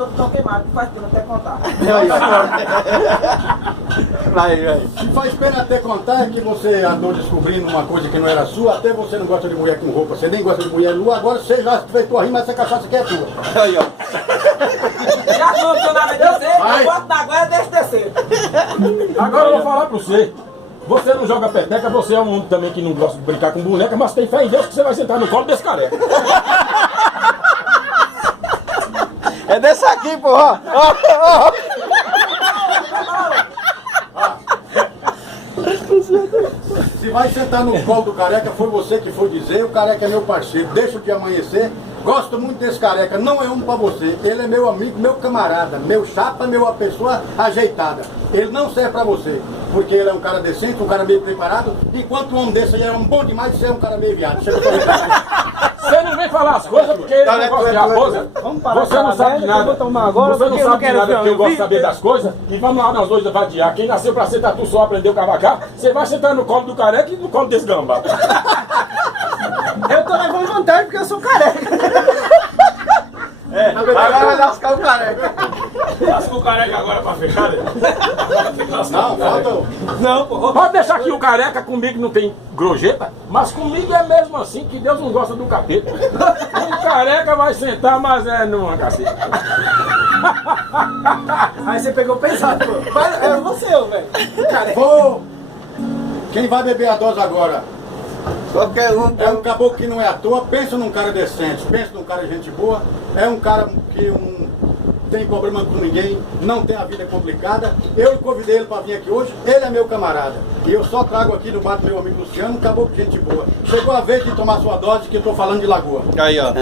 tô tão queimado que faz pena até contar. Vai. Se faz pena até contar é que você andou descobrindo uma coisa que não era sua, até você não gosta de mulher com roupa, você nem gosta de mulher nua, agora você já fez tua rima, essa cachaça aqui é tua. Aí, ó. Já que não tinha nada a dizer, eu boto na goela e deixo descer. Agora eu vou falar pra você. Você não joga peteca, você é um homem também que não gosta de brincar com boneca, mas tem fé em Deus que você vai sentar no colo desse careca. É desse aqui, porra. Se vai sentar no colo do careca, foi você que foi dizer, o careca é meu parceiro, deixa o dia amanhecer. Gosto muito desse careca, não é um pra você, ele é meu amigo, meu camarada, meu chapa, meu pessoa ajeitada. Ele não serve pra você, porque ele é um cara decente, um cara meio preparado, enquanto um homem desse aí é um bom demais, você é um cara meio viado. Você não vem falar as coisas porque ele não gosta de raposa. Você não sabe de nada. Você não sabe de nada porque eu gosto de saber das coisas. E vamos lá nós dois vadiar. Quem nasceu pra ser tatu só aprendeu a cavacar. Você vai sentar no colo do careca e no colo desse gambá. Eu tô levando vantagem porque eu sou careca. Agora vai lascar o careca. Lasca o careca agora pra fechar. Não, falta. Não, pô. Pode deixar que o careca comigo não tem grojeta, mas comigo é mesmo assim, que Deus não gosta do capeta. O careca vai sentar, mas é numa cacete. Aí você pegou pesado, pô. É você, velho. Vou. Quem vai beber a dose agora? Qualquer um. É um caboclo que não é à toa, pensa num cara decente, pensa num cara de gente boa, é um cara que não tem problema com ninguém, não tem a vida complicada. Eu convidei ele para vir aqui hoje, ele é meu camarada. E eu só trago aqui do bar do meu amigo Luciano, um caboclo de gente boa. Chegou a vez de tomar sua dose que eu tô falando de Lagoa. Aí, ó.